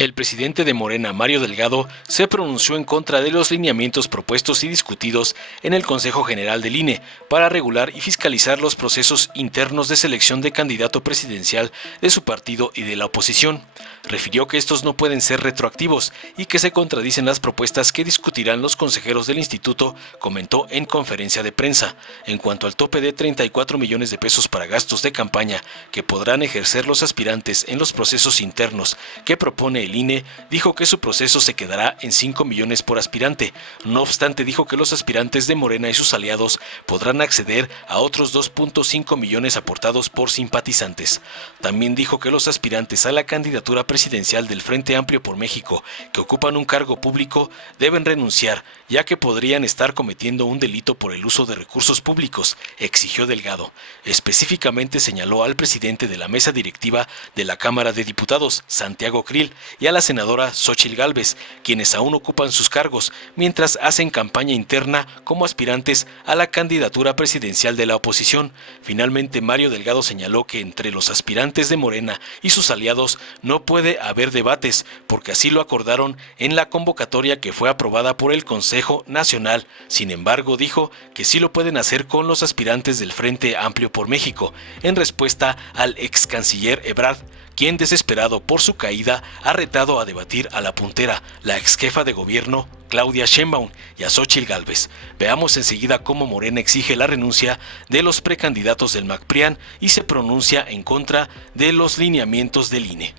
El presidente de Morena, Mario Delgado, se pronunció en contra de los lineamientos propuestos y discutidos en el Consejo General del INE para regular y fiscalizar los procesos internos de selección de candidato presidencial de su partido y de la oposición. Refirió que estos no pueden ser retroactivos y que se contradicen las propuestas que discutirán los consejeros del instituto, comentó en conferencia de prensa. En cuanto al tope de 34 millones de pesos para gastos de campaña que podrán ejercer los aspirantes en los procesos internos que propone el INE, dijo que su proceso se quedará en 5 millones por aspirante. No obstante, dijo que los aspirantes de Morena y sus aliados podrán acceder a otros 2.5 millones aportados por simpatizantes. También dijo que los aspirantes a la candidatura presidencial del Frente Amplio por México que ocupan un cargo público deben renunciar, ya que podrían estar cometiendo un delito por el uso de recursos públicos, exigió Delgado. Específicamente señaló al presidente de la mesa directiva de la Cámara de Diputados, Santiago Krill, y a la senadora Xóchitl Gálvez, quienes aún ocupan sus cargos, mientras hacen campaña interna como aspirantes a la candidatura presidencial de la oposición. Finalmente, Mario Delgado señaló que entre los aspirantes de Morena y sus aliados no puede haber debates, porque así lo acordaron en la convocatoria que fue aprobada por el Consejo Nacional. Sin embargo, dijo que sí lo pueden hacer con los aspirantes del Frente Amplio por México, en respuesta al ex canciller Ebrard, quien, desesperado por su caída, ha retado a debatir a la puntera, la ex jefa de gobierno, Claudia Sheinbaum, y a Xóchitl Gálvez. Veamos enseguida cómo Morena exige la renuncia de los precandidatos del MAC-PRIAN y se pronuncia en contra de los lineamientos del INE.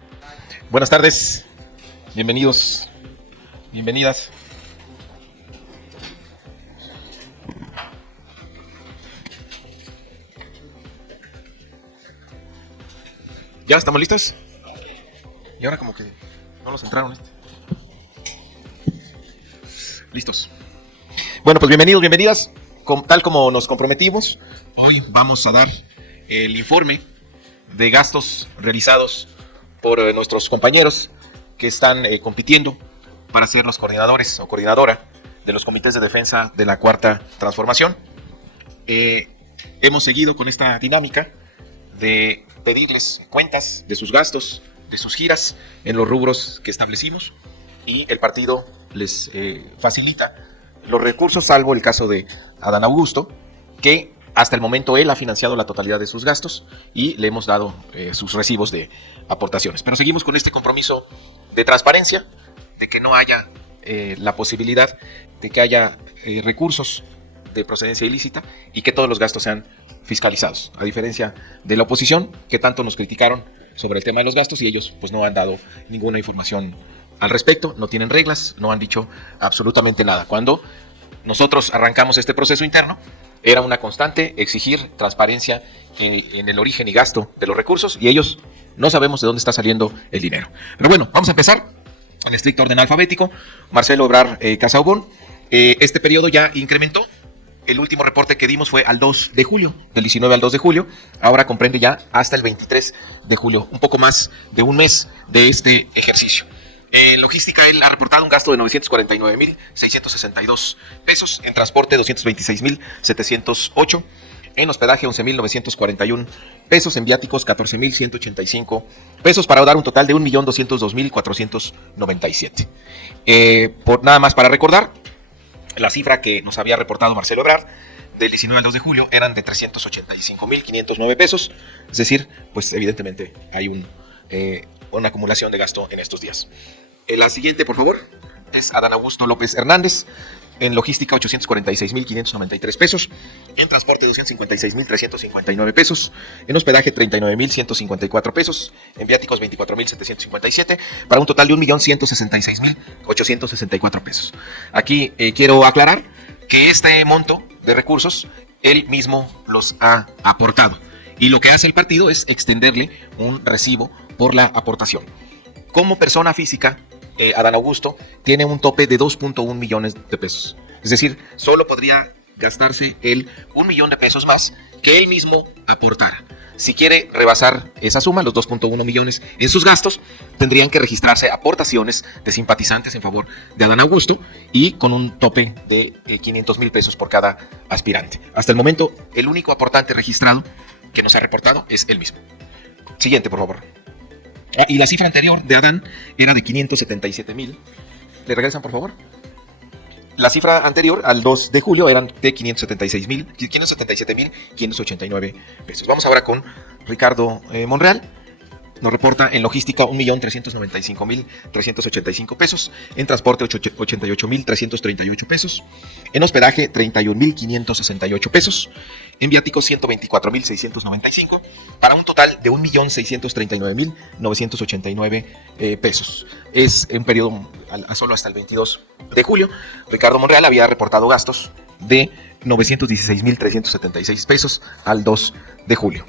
Buenas tardes, bienvenidos, bienvenidas. ¿Ya estamos listos? Y ahora como que no nos entraron. Listos. Bueno, pues bienvenidos, bienvenidas. Tal como nos comprometimos, hoy vamos a dar el informe de gastos realizados por nuestros compañeros que están compitiendo para ser los coordinadores o coordinadora de los comités de defensa de la Cuarta Transformación. Hemos seguido con esta dinámica de pedirles cuentas de sus gastos, de sus giras en los rubros que establecimos, y el partido les facilita los recursos, salvo el caso de Adán Augusto, que hasta el momento él ha financiado la totalidad de sus gastos y le hemos dado sus recibos de aportaciones. Pero seguimos con este compromiso de transparencia, de que no haya la posibilidad de que haya recursos de procedencia ilícita y que todos los gastos sean fiscalizados, a diferencia de la oposición, que tanto nos criticaron sobre el tema de los gastos y ellos pues no han dado ninguna información al respecto, no tienen reglas, no han dicho absolutamente nada. Cuando nosotros arrancamos este proceso interno, era una constante exigir transparencia en el origen y gasto de los recursos, y ellos no sabemos de dónde está saliendo el dinero. Pero bueno, vamos a empezar en estricto orden alfabético. Marcelo Ebrard Casaubon, este periodo ya incrementó. El último reporte que dimos fue al 2 de julio, del 19 al 2 de julio. Ahora comprende ya hasta el 23 de julio, un poco más de un mes de este ejercicio. En logística, él ha reportado un gasto de 949,662 pesos, en transporte 226,708, en hospedaje 11,941 pesos, en viáticos 14,185 pesos, para dar un total de 1,202,497. Nada más para recordar, la cifra que nos había reportado Marcelo Ebrard del 19 al 2 de julio eran de 385,509 pesos, es decir, pues evidentemente hay una acumulación de gasto en estos días. La siguiente, por favor, es Adán Augusto López Hernández. En logística, 846,593 pesos. En transporte, 256,359 pesos. En hospedaje, 39,154 pesos. En viáticos, 24,757. Para un total de 1,166,864 pesos. Aquí quiero aclarar que este monto de recursos, él mismo los ha aportado. Y lo que hace el partido es extenderle un recibo por la aportación. Como persona física, Adán Augusto tiene un tope de 2.1 millones de pesos. Es decir, solo podría gastarse él 1 millón de pesos más que él mismo aportara. Si quiere rebasar esa suma, los 2.1 millones en sus gastos, tendrían que registrarse aportaciones de simpatizantes en favor de Adán Augusto y con un tope de 500,000 pesos por cada aspirante. Hasta el momento, el único aportante registrado que nos ha reportado es él mismo. Siguiente, por favor. Y la cifra anterior de Adán era de 577,000. ¿Le regresan, por favor? La cifra anterior al 2 de julio eran de 577,589 pesos. Vamos ahora con Ricardo Monreal. Nos reporta en logística 1,395,385 pesos, en transporte 88,338 pesos, en hospedaje 31,568 pesos, en viáticos 124,695, para un total de 1,639,989 pesos. Es un periodo solo hasta el 22 de julio. Ricardo Monreal había reportado gastos de 916,376 pesos al 2 de julio.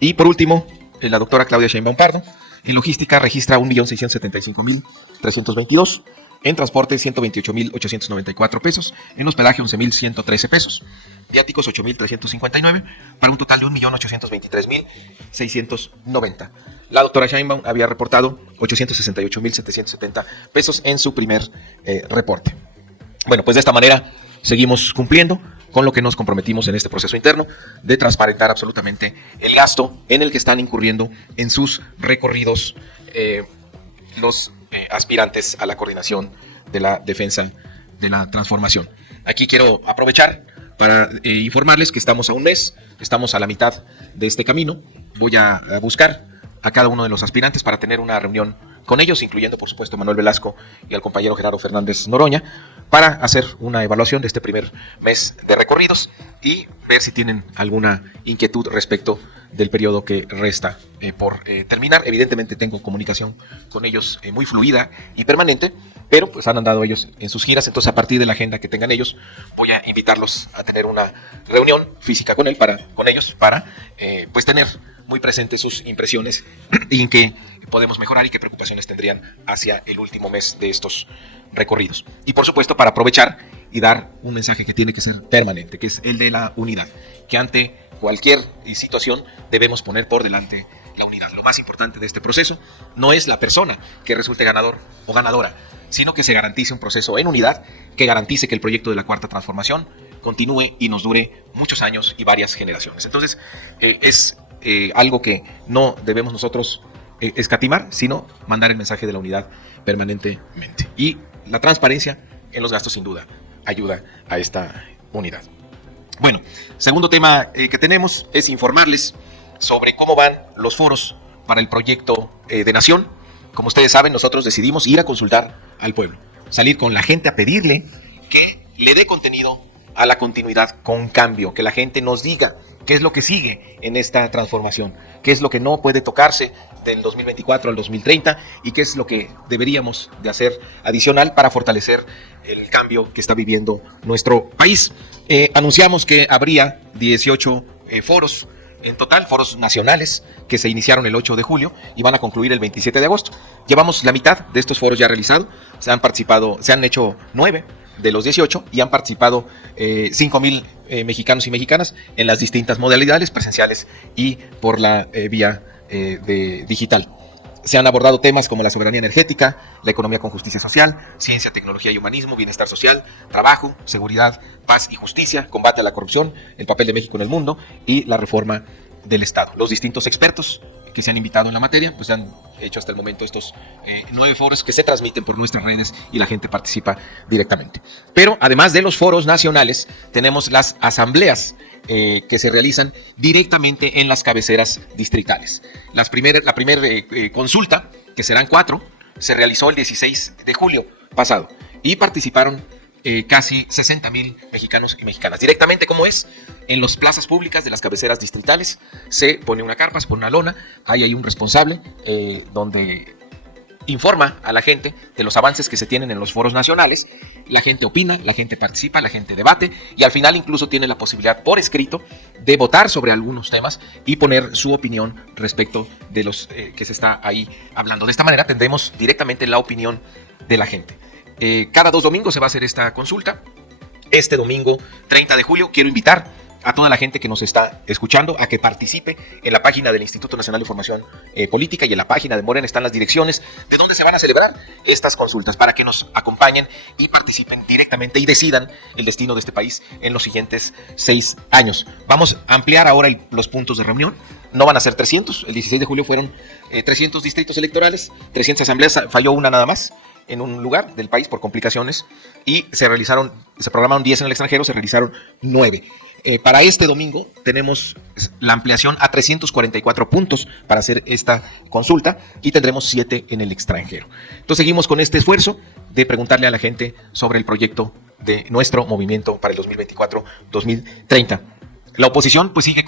Y por último, la doctora Claudia Sheinbaum Pardo, en logística registra 1,675,322, en transporte 128,894 pesos, en hospedaje 11,113 pesos, viáticos 8,359, para un total de 1,823,690. La doctora Sheinbaum había reportado 868,770 pesos en su primer reporte. Bueno, pues de esta manera seguimos cumpliendo con lo que nos comprometimos en este proceso interno de transparentar absolutamente el gasto en el que están incurriendo en sus recorridos los aspirantes a la coordinación de la defensa de la transformación. Aquí quiero aprovechar para informarles que estamos a un mes, estamos a la mitad de este camino. Voy a buscar a cada uno de los aspirantes para tener una reunión con ellos, incluyendo por supuesto a Manuel Velasco y al compañero Gerardo Fernández Noroña, para hacer una evaluación de este primer mes de recorridos y ver si tienen alguna inquietud respecto del periodo que resta por terminar. Evidentemente tengo comunicación con ellos muy fluida y permanente, pero pues han andado ellos en sus giras, entonces a partir de la agenda que tengan ellos voy a invitarlos a tener una reunión física con ellos para pues tener muy presentes sus impresiones y en qué podemos mejorar y qué preocupaciones tendrían hacia el último mes de estos recorridos. Y por supuesto para aprovechar y dar un mensaje que tiene que ser permanente, que es el de la unidad, que ante cualquier situación debemos poner por delante la unidad. Lo más importante de este proceso no es la persona que resulte ganador o ganadora, sino que se garantice un proceso en unidad, que garantice que el proyecto de la Cuarta Transformación continúe y nos dure muchos años y varias generaciones. Entonces es algo que no debemos nosotros escatimar, sino mandar el mensaje de la unidad permanentemente. Y la transparencia en los gastos sin duda ayuda a esta unidad. Bueno, segundo tema que tenemos es informarles sobre cómo van los foros para el proyecto de nación. Como ustedes saben, nosotros decidimos ir a consultar al pueblo, salir con la gente a pedirle que le dé contenido a la continuidad con cambio, que la gente nos diga qué es lo que sigue en esta transformación, qué es lo que no puede tocarse del 2024 al 2030 y qué es lo que deberíamos de hacer adicional para fortalecer el cambio que está viviendo nuestro país. Anunciamos que habría 18 foros en total, foros nacionales que se iniciaron el 8 de julio y van a concluir el 27 de agosto. Llevamos la mitad de estos foros ya realizados, se han hecho 9 de los 18 y han participado 5,000 mexicanos y mexicanas en las distintas modalidades presenciales y por la vía digital. Se han abordado temas como la soberanía energética, la economía con justicia social, ciencia, tecnología y humanismo, bienestar social, trabajo, seguridad, paz y justicia, combate a la corrupción, el papel de México en el mundo y la reforma del Estado. Los distintos expertos que se han invitado en la materia, pues han hecho hasta el momento estos 9 foros que se transmiten por nuestras redes y la gente participa directamente. Pero además de los foros nacionales, tenemos las asambleas que se realizan directamente en las cabeceras distritales. La primera consulta, que serán 4, se realizó el 16 de julio pasado y participaron casi 60,000 mexicanos y mexicanas. Directamente, ¿cómo es? En las plazas públicas de las cabeceras distritales se pone una carpa, se pone una lona, hay un responsable donde informa a la gente de los avances que se tienen en los foros nacionales, la gente opina, la gente participa, la gente debate y al final incluso tiene la posibilidad por escrito de votar sobre algunos temas y poner su opinión respecto de los que se está ahí hablando. De esta manera tendremos directamente la opinión de la gente. Cada 2 domingos se va a hacer esta consulta. Este domingo 30 de julio quiero invitar a toda la gente que nos está escuchando a que participe en la página del Instituto Nacional de Formación Política y en la página de Morena están las direcciones de donde se van a celebrar estas consultas para que nos acompañen y participen directamente y decidan el destino de este país en los siguientes 6 años. Vamos a ampliar ahora los puntos de reunión. No van a ser 300, el 16 de julio fueron 300 distritos electorales, 300 asambleas, falló una nada más en un lugar del país por complicaciones y se programaron 10 en el extranjero, se realizaron 9. Para este domingo tenemos la ampliación a 344 puntos para hacer esta consulta y tendremos 7 en el extranjero. Entonces seguimos con este esfuerzo de preguntarle a la gente sobre el proyecto de nuestro movimiento para el 2024-2030. La oposición pues sigue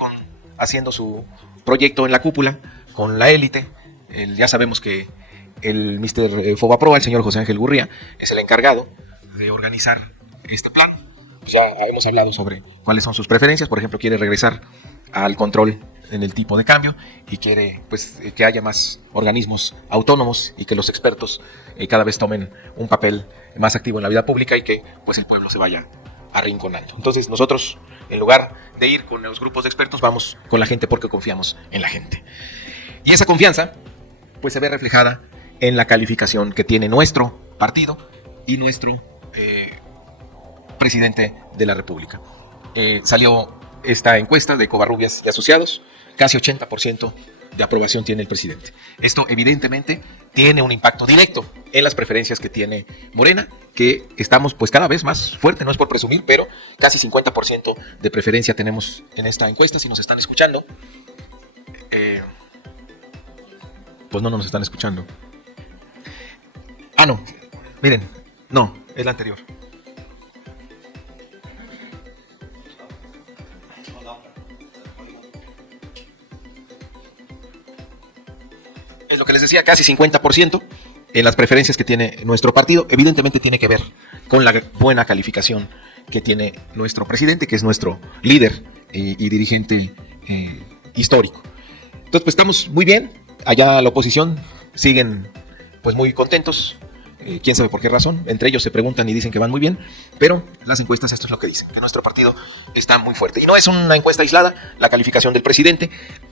haciendo su proyecto en la cúpula con la élite. Ya sabemos que el Mr. Fobaproa, el señor José Ángel Gurría, es el encargado de organizar este plan. Pues ya hemos hablado sobre cuáles son sus preferencias. Por ejemplo, quiere regresar al control en el tipo de cambio y quiere pues que haya más organismos autónomos y que los expertos cada vez tomen un papel más activo en la vida pública y que pues el pueblo se vaya arrinconando. Entonces nosotros, en lugar de ir con los grupos de expertos, vamos con la gente porque confiamos en la gente. Y esa confianza pues se ve reflejada en la calificación que tiene nuestro partido y nuestro presidente de la República. Salió esta encuesta de Covarrubias y Asociados, casi 80% de aprobación tiene el presidente. Esto evidentemente tiene un impacto directo en las preferencias que tiene Morena, que estamos pues cada vez más fuerte, no es por presumir, pero casi 50% de preferencia tenemos en esta encuesta. Si nos están escuchando, pues no nos están escuchando. No, miren, no, es la anterior. Es lo que les decía, casi 50% en las preferencias que tiene nuestro partido. Evidentemente tiene que ver con la buena calificación que tiene nuestro presidente, que es nuestro líder y dirigente histórico. Entonces, pues estamos muy bien. Allá la oposición siguen pues muy contentos. Quién sabe por qué razón. Entre ellos se preguntan y dicen que van muy bien, pero las encuestas esto es lo que dicen, que nuestro partido está muy fuerte. Y no es una encuesta aislada. La calificación del presidente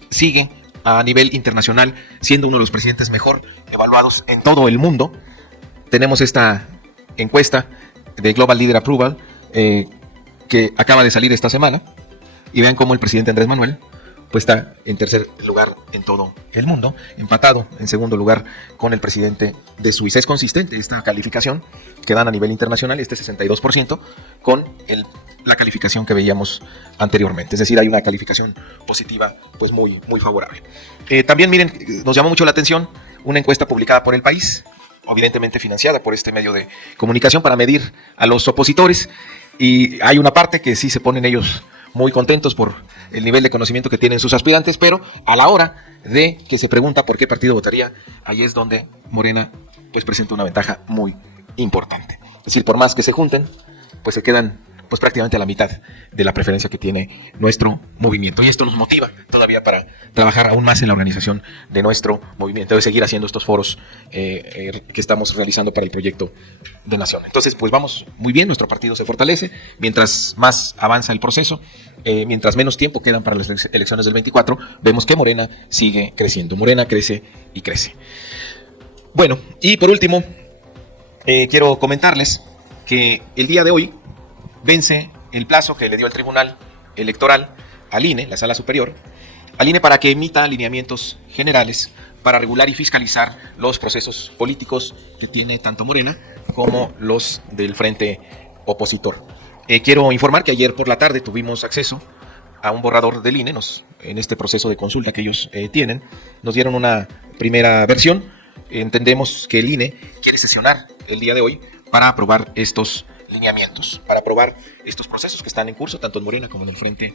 sigue a nivel internacional siendo uno de los presidentes mejor evaluados en todo el mundo. Tenemos esta encuesta de Global Leader Approval que acaba de salir esta semana y vean cómo el presidente Andrés Manuel pues está en tercer lugar en todo el mundo, empatado en segundo lugar con el presidente de Suiza. Es consistente esta calificación que dan a nivel internacional, este 62%, con la calificación que veíamos anteriormente. Es decir, hay una calificación positiva pues muy, muy favorable. También miren, nos llamó mucho la atención una encuesta publicada por El País, evidentemente financiada por este medio de comunicación para medir a los opositores, y hay una parte que sí se ponen ellos muy contentos por el nivel de conocimiento que tienen sus aspirantes, pero a la hora de que se pregunta por qué partido votaría, ahí es donde Morena pues presenta una ventaja muy importante. Es decir, por más que se junten, pues se quedan pues prácticamente a la mitad de la preferencia que tiene nuestro movimiento. Y esto nos motiva todavía para trabajar aún más en la organización de nuestro movimiento, de seguir haciendo estos foros que estamos realizando para el proyecto de nación. Entonces, pues vamos muy bien, nuestro partido se fortalece, mientras más avanza el proceso, mientras menos tiempo quedan para las elecciones del 24, vemos que Morena sigue creciendo. Morena crece y crece. Bueno, y por último, quiero comentarles que el día de hoy vence el plazo que le dio el Tribunal Electoral al INE, la Sala Superior, al INE para que emita lineamientos generales para regular y fiscalizar los procesos políticos que tiene tanto Morena como los del frente opositor. Quiero informar que ayer por la tarde tuvimos acceso a un borrador del INE, en este proceso de consulta que ellos tienen, nos dieron una primera versión. Entendemos que el INE quiere sesionar el día de hoy para aprobar estos lineamientos, para aprobar estos procesos que están en curso, tanto en Morena como en el frente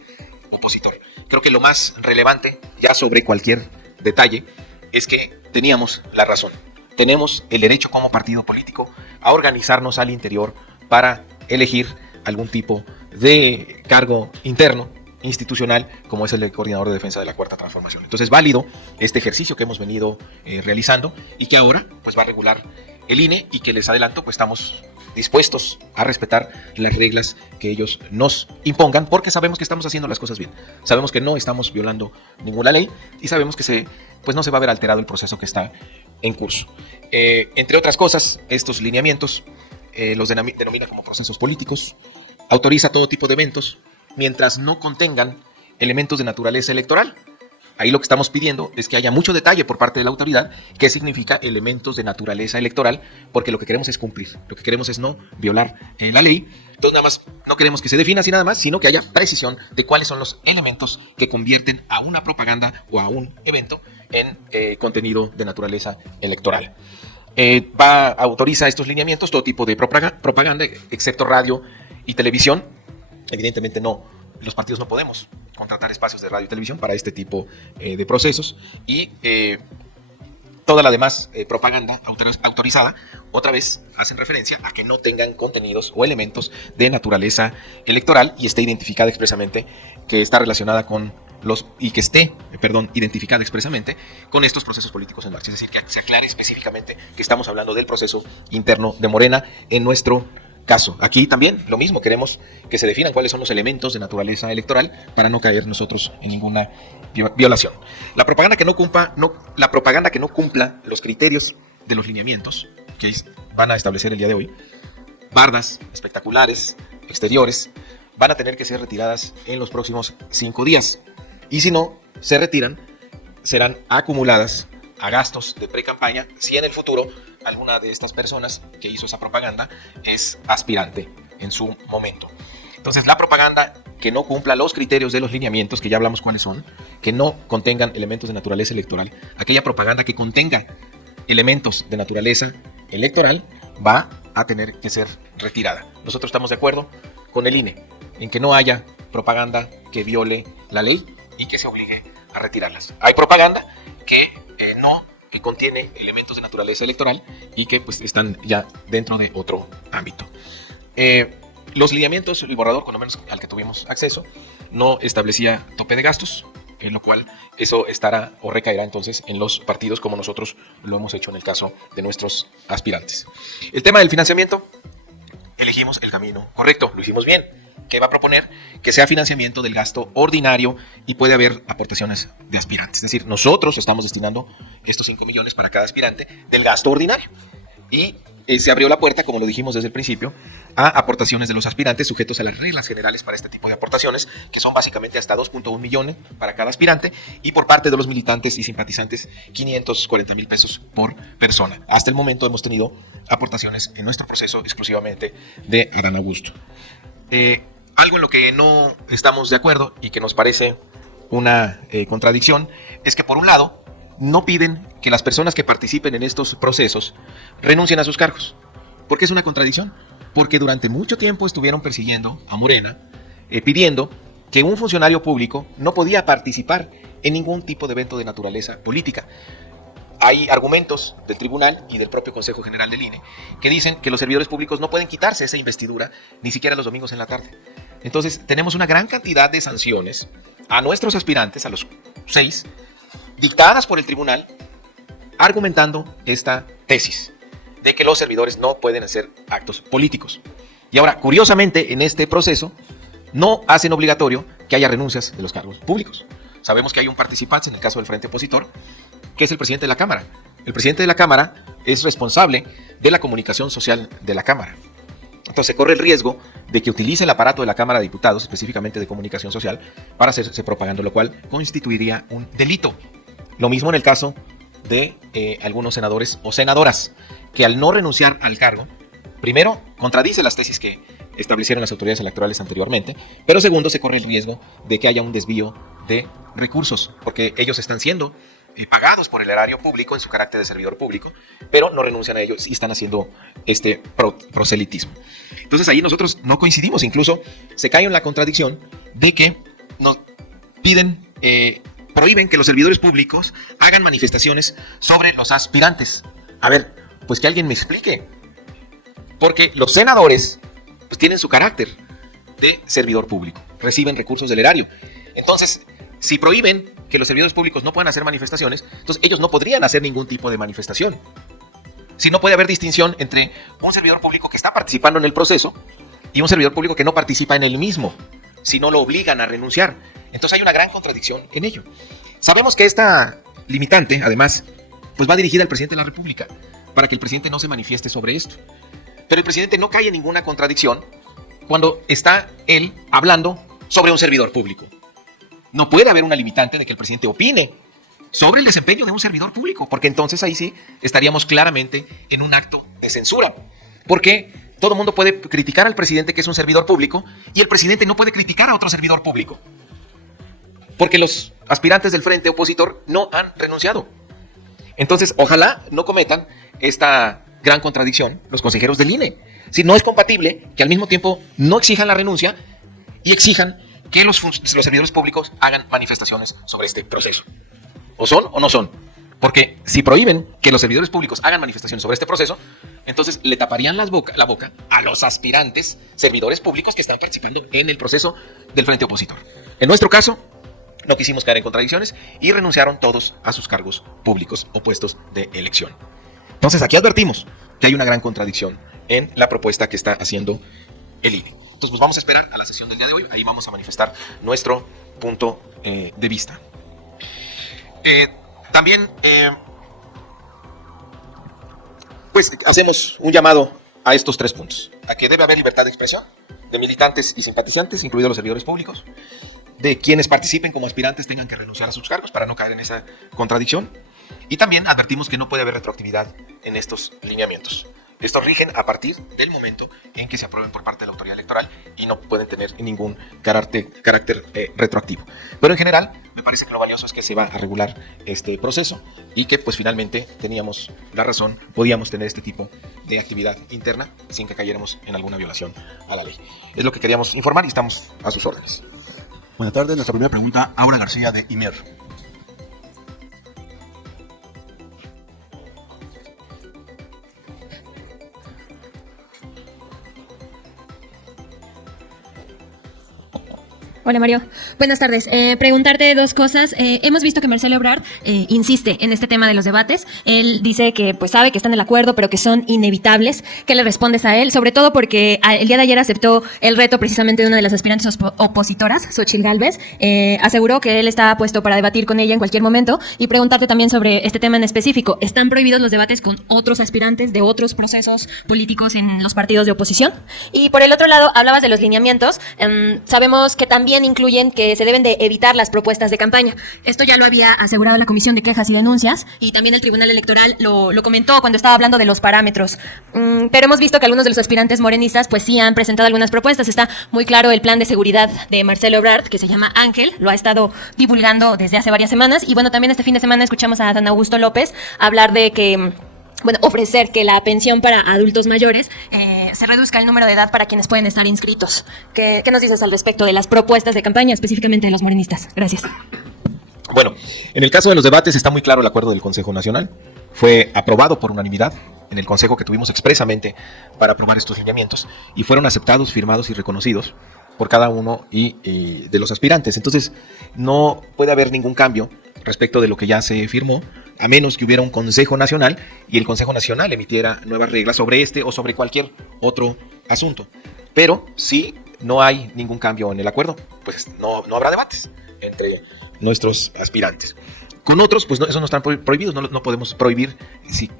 opositor. Creo que lo más relevante, ya sobre cualquier detalle, es que teníamos la razón. Tenemos el derecho como partido político a organizarnos al interior para elegir algún tipo de cargo interno, institucional, como es el de coordinador de defensa de la Cuarta Transformación. Entonces, válido este ejercicio que hemos venido realizando y que ahora pues va a regular el INE, y que les adelanto, pues estamos dispuestos a respetar las reglas que ellos nos impongan, porque sabemos que estamos haciendo las cosas bien. Sabemos que no estamos violando ninguna ley y sabemos que no se va a ver alterado el proceso que está en curso. Entre otras cosas, estos lineamientos los denomina como procesos políticos, autoriza todo tipo de eventos mientras no contengan elementos de naturaleza electoral. Ahí lo que estamos pidiendo es que haya mucho detalle por parte de la autoridad qué significa elementos de naturaleza electoral, porque lo que queremos es cumplir, lo que queremos es no violar la ley. Entonces nada más no queremos que se defina así nada más, sino que haya precisión de cuáles son los elementos que convierten a una propaganda o a un evento en contenido de naturaleza electoral. Autoriza estos lineamientos todo tipo de propaganda, excepto radio y televisión. Evidentemente los partidos no podemos contratar espacios de radio y televisión para este tipo de procesos, y toda la demás propaganda autorizada, otra vez hacen referencia a que no tengan contenidos o elementos de naturaleza electoral y esté identificada expresamente que está relacionada con identificada expresamente con estos procesos políticos en marcha. Es decir, que se aclare específicamente que estamos hablando del proceso interno de Morena en nuestro caso. Aquí también lo mismo, queremos que se definan cuáles son los elementos de naturaleza electoral para no caer nosotros en ninguna violación. La propaganda que no cumpla los criterios de los lineamientos que van a establecer el día de hoy, bardas, espectaculares, exteriores, van a tener que ser retiradas en los próximos 5 días. Y si no se retiran, serán acumuladas a gastos de pre-campaña si en el futuro alguna de estas personas que hizo esa propaganda es aspirante en su momento. Entonces, la propaganda que no cumpla los criterios de los lineamientos, que ya hablamos cuáles son, que no contengan elementos de naturaleza electoral, aquella propaganda que contenga elementos de naturaleza electoral va a tener que ser retirada. Nosotros estamos de acuerdo con el INE en que no haya propaganda que viole la ley y que se obligue a retirarlas. Hay propaganda que contiene elementos de naturaleza electoral y que pues están ya dentro de otro ámbito. Los lineamientos, el borrador, con lo menos al que tuvimos acceso, no establecía tope de gastos, en lo cual eso estará o recaerá entonces en los partidos, como nosotros lo hemos hecho en el caso de nuestros aspirantes. El tema del financiamiento, elegimos el camino correcto, lo hicimos bien. Que va a proponer que sea financiamiento del gasto ordinario y puede haber aportaciones de aspirantes. Es decir, nosotros estamos destinando estos 5 millones para cada aspirante del gasto ordinario. Y se abrió la puerta, como lo dijimos desde el principio, a aportaciones de los aspirantes sujetos a las reglas generales para este tipo de aportaciones, que son básicamente hasta 2.1 millones para cada aspirante, y por parte de los militantes y simpatizantes 540,000 pesos por persona. Hasta el momento hemos tenido aportaciones en nuestro proceso exclusivamente de Adán Augusto. Algo en lo que no estamos de acuerdo y que nos parece una contradicción es que, por un lado, no piden que las personas que participen en estos procesos renuncien a sus cargos. ¿Por qué es una contradicción? Porque durante mucho tiempo estuvieron persiguiendo a Morena, pidiendo que un funcionario público no podía participar en ningún tipo de evento de naturaleza política. Hay argumentos del tribunal y del propio Consejo General del INE que dicen que los servidores públicos no pueden quitarse esa investidura ni siquiera los domingos en la tarde. Entonces tenemos una gran cantidad de sanciones a nuestros aspirantes, a los 6, dictadas por el tribunal, argumentando esta tesis de que los servidores no pueden hacer actos políticos. Y ahora, curiosamente, en este proceso no hacen obligatorio que haya renuncias de los cargos públicos. Sabemos que hay un participante en el caso del Frente Opositor, que es el presidente de la Cámara. El presidente de la Cámara es responsable de la comunicación social de la Cámara. Entonces se corre el riesgo de que utilice el aparato de la Cámara de Diputados, específicamente de comunicación social, para hacerse propaganda, lo cual constituiría un delito. Lo mismo en el caso de algunos senadores o senadoras, que al no renunciar al cargo, primero, contradice las tesis que establecieron las autoridades electorales anteriormente, pero segundo, se corre el riesgo de que haya un desvío de recursos, porque ellos están siendo pagados por el erario público en su carácter de servidor público, pero no renuncian a ellos y están haciendo este proselitismo. Entonces ahí nosotros no coincidimos, incluso se cae en la contradicción de que nos prohíben que los servidores públicos hagan manifestaciones sobre los aspirantes. A ver, pues que alguien me explique, porque los senadores pues tienen su carácter de servidor público, reciben recursos del erario. Entonces, si prohíben que los servidores públicos no puedan hacer manifestaciones, entonces ellos no podrían hacer ningún tipo de manifestación. Si no puede haber distinción entre un servidor público que está participando en el proceso y un servidor público que no participa en el mismo, si no lo obligan a renunciar. Entonces hay una gran contradicción en ello. Sabemos que esta limitante, además, pues va dirigida al presidente de la República, para que el presidente no se manifieste sobre esto. Pero el presidente no cae en ninguna contradicción cuando está él hablando sobre un servidor público. No puede haber una limitante de que el presidente opine sobre el desempeño de un servidor público, porque entonces ahí sí estaríamos claramente en un acto de censura. Porque todo el mundo puede criticar al presidente que es un servidor público y el presidente no puede criticar a otro servidor público. Porque los aspirantes del frente opositor no han renunciado. Entonces, ojalá no cometan esta gran contradicción los consejeros del INE. Si no es compatible que al mismo tiempo no exijan la renuncia y exijan que los servidores públicos hagan manifestaciones sobre este proceso. ¿O son o no son? Porque si prohíben que los servidores públicos hagan manifestaciones sobre este proceso, entonces le taparían la boca a los aspirantes servidores públicos que están participando en el proceso del frente opositor. En nuestro caso, no quisimos caer en contradicciones y renunciaron todos a sus cargos públicos o puestos de elección. Entonces aquí advertimos que hay una gran contradicción en la propuesta que está haciendo el INE. Entonces pues vamos a esperar a la sesión del día de hoy, ahí vamos a manifestar nuestro punto de vista. También pues hacemos un llamado a estos 3 puntos, a que debe haber libertad de expresión de militantes y simpatizantes, incluidos los servidores públicos, de quienes participen como aspirantes tengan que renunciar a sus cargos para no caer en esa contradicción, y también advertimos que no puede haber retroactividad en estos lineamientos. Estos rigen a partir del momento en que se aprueben por parte de la autoridad electoral y no pueden tener ningún carácter retroactivo. Pero en general, me parece que lo valioso es que se va a regular este proceso y que pues finalmente teníamos la razón, podíamos tener este tipo de actividad interna sin que cayéramos en alguna violación a la ley. Es lo que queríamos informar y estamos a sus órdenes. Buenas tardes, nuestra primera pregunta, Aura García de IMER. Hola Mario, buenas tardes. Preguntarte 2 cosas. Hemos visto que Marcelo Ebrard insiste en este tema de los debates. Él dice que pues sabe que están en el acuerdo, pero que son inevitables. ¿Qué le respondes a él? Sobre todo porque el día de ayer aceptó el reto precisamente de una de las aspirantes opositoras, Xochitl Gálvez. Aseguró que él está puesto para debatir con ella en cualquier momento. Y preguntarte también sobre este tema en específico. ¿Están prohibidos los debates con otros aspirantes de otros procesos políticos en los partidos de oposición? Y por el otro lado, hablabas de los lineamientos. Sabemos que también incluyen que se deben de evitar las propuestas de campaña. Esto ya lo había asegurado la Comisión de Quejas y Denuncias y también el Tribunal Electoral lo comentó cuando estaba hablando de los parámetros. Pero hemos visto que algunos de los aspirantes morenistas pues sí han presentado algunas propuestas. Está muy claro el plan de seguridad de Marcelo Ebrard, que se llama Ángel, lo ha estado divulgando desde hace varias semanas y bueno, también este fin de semana escuchamos a Dan Augusto López hablar de que ofrecer que la pensión para adultos mayores se reduzca el número de edad para quienes pueden estar inscritos. ¿Qué nos dices al respecto de las propuestas de campaña, específicamente de los morenistas? Gracias. Bueno, en el caso de los debates está muy claro el acuerdo del Consejo Nacional. Fue aprobado por unanimidad en el Consejo que tuvimos expresamente para aprobar estos lineamientos y fueron aceptados, firmados y reconocidos por cada uno de los aspirantes. Entonces, no puede haber ningún cambio respecto de lo que ya se firmó, a menos que hubiera un Consejo Nacional y el Consejo Nacional emitiera nuevas reglas sobre este o sobre cualquier otro asunto. Pero si no hay ningún cambio en el acuerdo, pues no habrá debates entre nuestros aspirantes. Con otros, pues eso no están prohibidos, no podemos prohibir si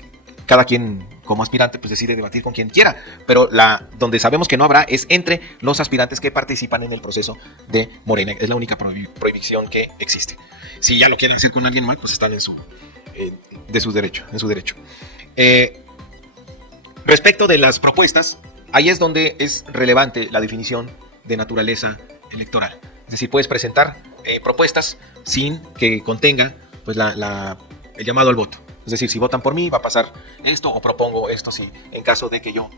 cada quien como aspirante pues decide debatir con quien quiera, pero donde sabemos que no habrá es entre los aspirantes que participan en el proceso de Morena. Es la única prohibición que existe. Si ya lo quieren hacer con alguien más, pues están en su derecho. Respecto de las propuestas, ahí es donde es relevante la definición de naturaleza electoral. Es decir, puedes presentar propuestas sin que contenga pues, el llamado al voto. Es decir, si votan por mí va a pasar esto o propongo esto si en caso de que yo...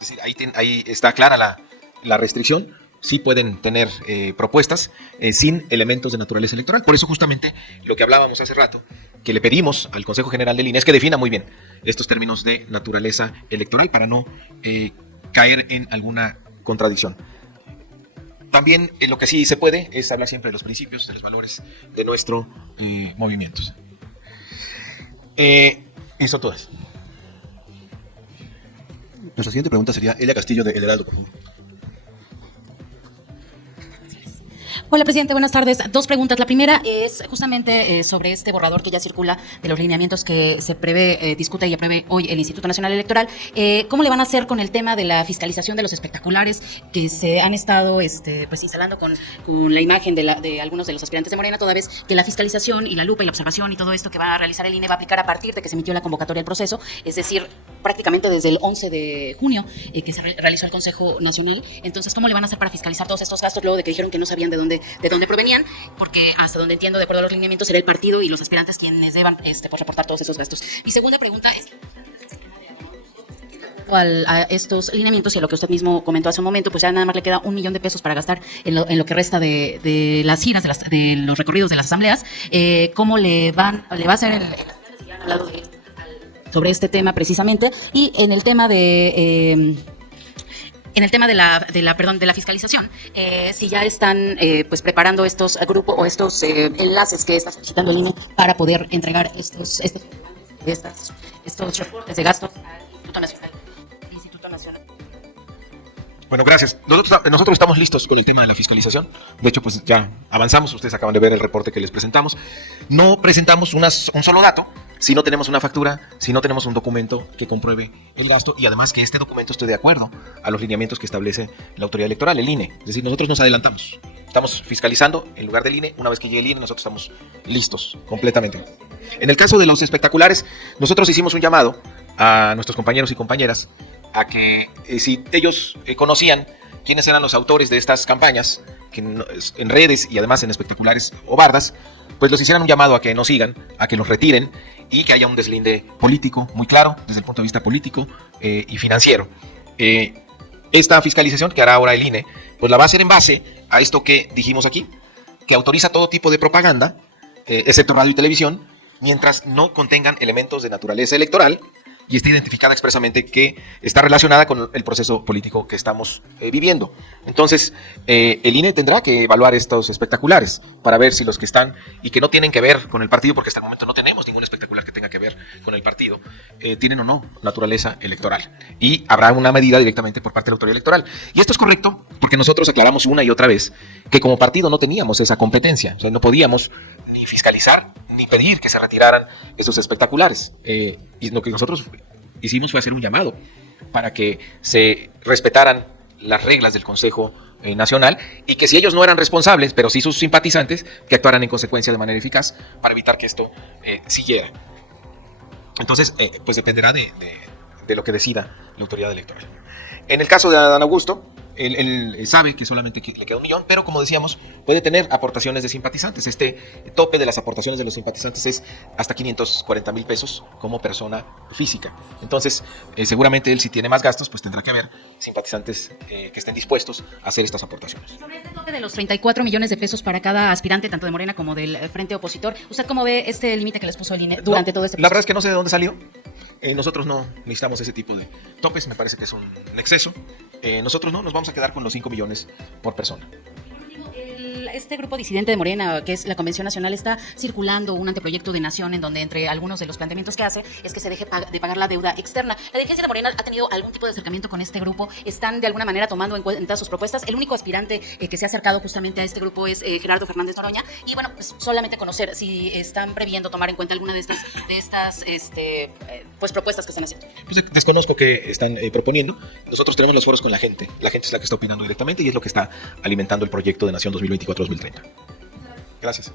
Es decir, ahí está clara la restricción. Sí pueden tener propuestas sin elementos de naturaleza electoral. Por eso justamente lo que hablábamos hace rato, que le pedimos al Consejo General del INE es que defina muy bien estos términos de naturaleza electoral para no caer en alguna contradicción. También lo que sí se puede es hablar siempre de los principios, de los valores de nuestro movimiento. Eso todo es. Nuestra siguiente pregunta sería Elia Castillo de El Heraldo, por favor. Hola, presidente, buenas tardes. Dos preguntas. La primera es justamente sobre este borrador que ya circula de los lineamientos que se prevé, discute y apruebe hoy el Instituto Nacional Electoral. ¿Cómo le van a hacer con el tema de la fiscalización de los espectaculares que se han estado pues instalando con la imagen de algunos de los aspirantes de Morena, toda vez que la fiscalización y la lupa y la observación y todo esto que va a realizar el INE va a aplicar a partir de que se emitió la convocatoria del proceso, es decir, prácticamente desde el 11 de junio que se realizó el Consejo Nacional? Entonces, ¿cómo le van a hacer para fiscalizar todos estos gastos luego de que dijeron que no sabían de dónde provenían? Porque hasta donde entiendo, de acuerdo a los lineamientos, será el partido y los aspirantes quienes deban pues, reportar todos esos gastos. Mi segunda pregunta es a estos lineamientos y a lo que usted mismo comentó hace un momento, pues ya nada más le queda $1 millón para gastar en lo que resta de las giras, de los recorridos de las asambleas. ¿Cómo le va a hacer el ya han hablado sobre este tema precisamente? Y en el tema de la fiscalización, si ya están pues preparando estos grupos o estos enlaces que está solicitando el INE para poder entregar estos reportes de gastos al Instituto Nacional. Bueno, gracias. Nosotros estamos listos con el tema de la fiscalización. De hecho, pues ya avanzamos. Ustedes acaban de ver el reporte que les presentamos. No presentamos un solo dato si no tenemos una factura, si no tenemos un documento que compruebe el gasto y además que este documento esté de acuerdo a los lineamientos que establece la autoridad electoral, el INE. Es decir, nosotros nos adelantamos. Estamos fiscalizando en lugar del INE. Una vez que llegue el INE, nosotros estamos listos completamente. En el caso de los espectaculares, nosotros hicimos un llamado a nuestros compañeros y compañeras a que si ellos conocían quiénes eran los autores de estas campañas que en redes y además en espectaculares o bardas, pues los hicieran un llamado a que nos sigan, a que los retiren y que haya un deslinde político muy claro desde el punto de vista político y financiero. Esta fiscalización que hará ahora el INE, pues la va a hacer en base a esto que dijimos aquí, que autoriza todo tipo de propaganda, excepto radio y televisión, mientras no contengan elementos de naturaleza electoral y está identificada expresamente que está relacionada con el proceso político que estamos viviendo. Entonces, el INE tendrá que evaluar estos espectaculares para ver si los que están y que no tienen que ver con el partido, porque hasta el momento no tenemos ningún espectacular que tenga que ver con el partido, tienen o no naturaleza electoral. Y habrá una medida directamente por parte de la autoridad electoral. Y esto es correcto porque nosotros aclaramos una y otra vez que como partido no teníamos esa competencia. O sea, no podíamos ni fiscalizar ni pedir que se retiraran esos espectaculares. Y lo que nosotros hicimos fue hacer un llamado para que se respetaran las reglas del Consejo Nacional y que si ellos no eran responsables, pero sí sus simpatizantes, que actuaran en consecuencia de manera eficaz para evitar que esto siguiera. Entonces, pues dependerá de lo que decida la autoridad electoral. En el caso de Adán Augusto, él sabe que solamente le queda $1 millón, pero como decíamos, puede tener aportaciones de simpatizantes. Este tope de las aportaciones de los simpatizantes es hasta $540,000 como persona física. Entonces, seguramente él, si tiene más gastos, pues tendrá que haber simpatizantes que estén dispuestos a hacer estas aportaciones. Sobre este tope de los $34 millones para cada aspirante, tanto de Morena como del frente opositor, ¿usted cómo ve este límite que les puso el INE durante todo este proceso? La verdad es que no sé de dónde salió. Nosotros no necesitamos ese tipo de topes, me parece que es un exceso. Nosotros no, nos vamos a quedar con los 5 millones por persona. Este grupo disidente de Morena, que es la Convención Nacional, está circulando un anteproyecto de nación en donde entre algunos de los planteamientos que hace es que se deje de pagar la deuda externa. ¿La dirigencia de Morena ha tenido algún tipo de acercamiento con este grupo? ¿Están de alguna manera tomando en cuenta sus propuestas? El único aspirante que se ha acercado justamente a este grupo es Gerardo Fernández Noroña. Y bueno, pues solamente conocer si están previendo tomar en cuenta alguna de estas pues propuestas que están haciendo. Pues desconozco qué están proponiendo. Nosotros tenemos los foros con la gente. La gente es la que está opinando directamente y es lo que está alimentando el proyecto de Nación 2024-2030. Gracias.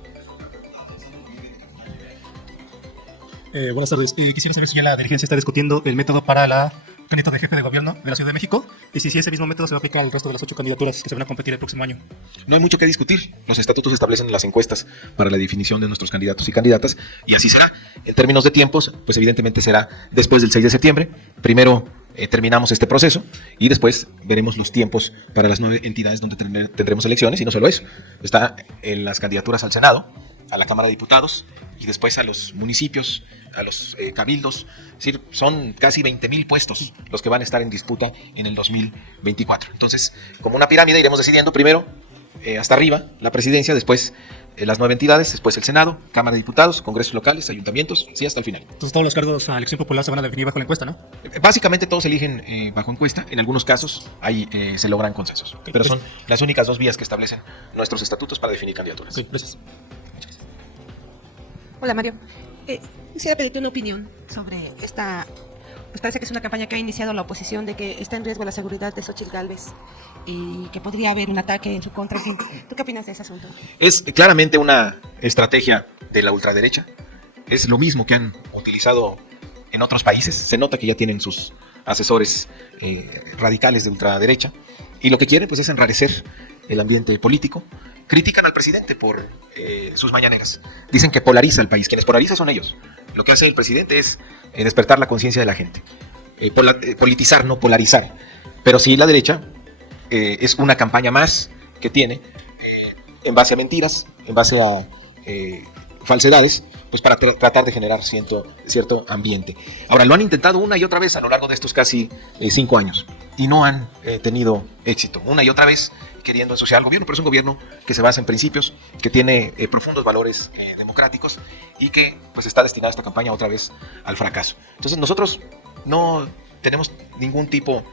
Buenas tardes. Quisiera saber si ya la dirigencia está discutiendo el método para la candidato de jefe de gobierno de la Ciudad de México y si ese mismo método se va a aplicar al resto de las 8 candidaturas que se van a competir el próximo año. No hay mucho que discutir. Los estatutos establecen las encuestas para la definición de nuestros candidatos y candidatas y así será. En términos de tiempos, pues evidentemente será después del 6 de septiembre. Primero terminamos este proceso y después veremos los tiempos para las 9 entidades donde tendremos elecciones y no solo eso. Está en las candidaturas al Senado, a la Cámara de Diputados y después a los municipios, a los cabildos. Es decir, son casi 20,000 puestos los que van a estar en disputa en el 2024. Entonces, como una pirámide iremos decidiendo primero hasta arriba, la presidencia, después las 9 entidades, después el Senado, Cámara de Diputados, congresos locales, ayuntamientos, sí, hasta el final. Entonces todos los cargos a elección popular se van a definir bajo la encuesta, ¿no? Básicamente todos se eligen bajo encuesta, en algunos casos ahí se logran consensos, pero son las únicas 2 vías que establecen nuestros estatutos para definir candidaturas. Ok, gracias. Hola Mario, quisiera pedirte una opinión sobre esta, pues parece que es una campaña que ha iniciado la oposición de que está en riesgo la seguridad de Xóchitl Gálvez y que podría haber un ataque en su contra. En fin, ¿tú qué opinas de ese asunto? Es claramente una estrategia de la ultraderecha, es lo mismo que han utilizado en otros países, se nota que ya tienen sus asesores radicales de ultraderecha y lo que quieren pues es enrarecer el ambiente político. Critican al presidente por sus mañaneras. Dicen que polariza al país. Quienes polarizan son ellos. Lo que hace el presidente es despertar la conciencia de la gente. Politizar, no polarizar. Pero sí la derecha es una campaña más que tiene en base a mentiras, en base a falsedades, pues para tratar de generar cierto ambiente. Ahora, lo han intentado una y otra vez a lo largo de estos casi 5 años y no han tenido éxito. Una y otra vez queriendo ensuciar al gobierno, pero es un gobierno que se basa en principios, que tiene profundos valores democráticos y que pues está destinada esta campaña otra vez al fracaso. Entonces nosotros no tenemos ningún tipo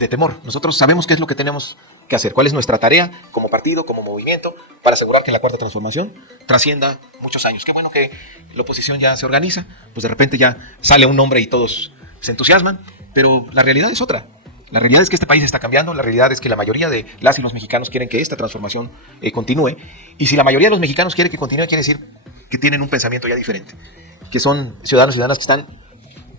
de temor. Nosotros sabemos qué es lo que tenemos que hacer, cuál es nuestra tarea como partido, como movimiento, para asegurar que la Cuarta Transformación trascienda muchos años. Qué bueno que la oposición ya se organiza, pues de repente ya sale un nombre y todos se entusiasman, pero la realidad es otra. La realidad es que este país está cambiando, la realidad es que la mayoría de las y los mexicanos quieren que esta transformación continúe, y si la mayoría de los mexicanos quiere que continúe, quiere decir que tienen un pensamiento ya diferente, que son ciudadanos y ciudadanas que están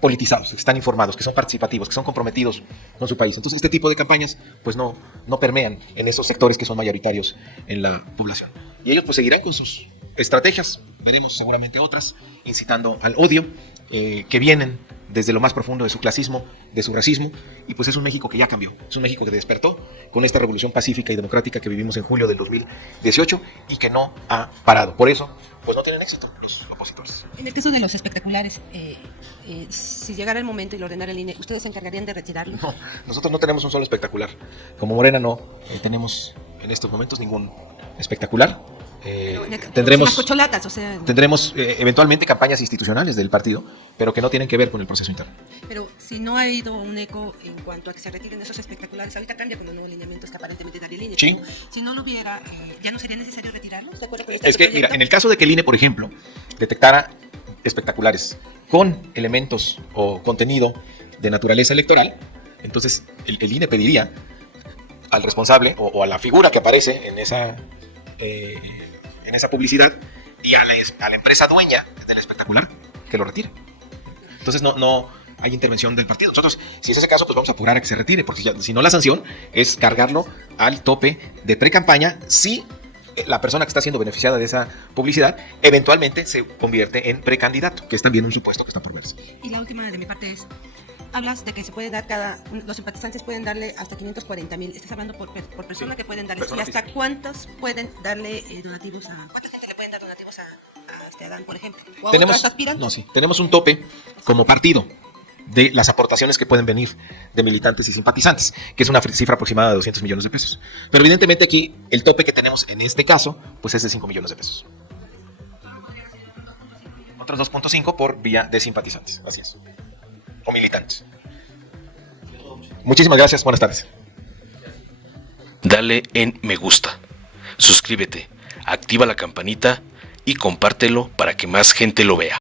politizados, que están informados, que son participativos, que son comprometidos con su país. Entonces este tipo de campañas pues no permean en esos sectores que son mayoritarios en la población. Y ellos pues seguirán con sus estrategias, veremos seguramente otras, incitando al odio, que vienen desde lo más profundo de su clasismo, de su racismo, y pues es un México que ya cambió, es un México que despertó con esta revolución pacífica y democrática que vivimos en julio del 2018 y que no ha parado. Por eso, pues no tienen éxito los opositores. En el caso de los espectaculares, si llegara el momento y lo ordenara el INE, ¿ustedes se encargarían de retirarlo? No, nosotros no tenemos un solo espectacular. Como Morena no tenemos en estos momentos ningún espectacular. Tendremos cocholatas, o sea, tendremos eventualmente campañas institucionales del partido, pero que no tienen que ver con el proceso interno. pero si no ha habido un eco en cuanto a que se retiren esos espectaculares, ahorita cambia con los nuevos lineamientos que aparentemente daría el INE. Sí. Si no lo hubiera, ¿ya no sería necesario retirarlos? ¿De acuerdo con este Es que, proyecto? mira, en el caso de que el INE, por ejemplo, detectara espectaculares con elementos o contenido de naturaleza electoral, entonces el INE pediría al responsable o a la figura que aparece en esa publicidad y a la empresa dueña del espectacular que lo retire. Entonces no hay intervención del partido. Nosotros, si es ese caso, pues vamos a apurar a que se retire, porque si no, la sanción es cargarlo al tope de pre-campaña si la persona que está siendo beneficiada de esa publicidad eventualmente se convierte en precandidato, que es también un supuesto que está por verse. Y la última de mi parte es, hablas de que se puede dar los simpatizantes pueden darle hasta 540,000. Estás hablando por persona que pueden darle. ¿Y hasta cuántos pueden darle donativos cuánta gente le pueden dar donativos a Adán, por ejemplo? ¿O a otros aspirantes? Tenemos un tope como partido de las aportaciones que pueden venir de militantes y simpatizantes, que es una cifra aproximada de 200 millones de pesos. Pero evidentemente aquí el tope que tenemos en este caso pues es de 5 millones de pesos. Otros 2.5 por vía de simpatizantes, así es. O militantes. Muchísimas gracias, buenas tardes. Dale en me gusta, suscríbete, activa la campanita y compártelo para que más gente lo vea.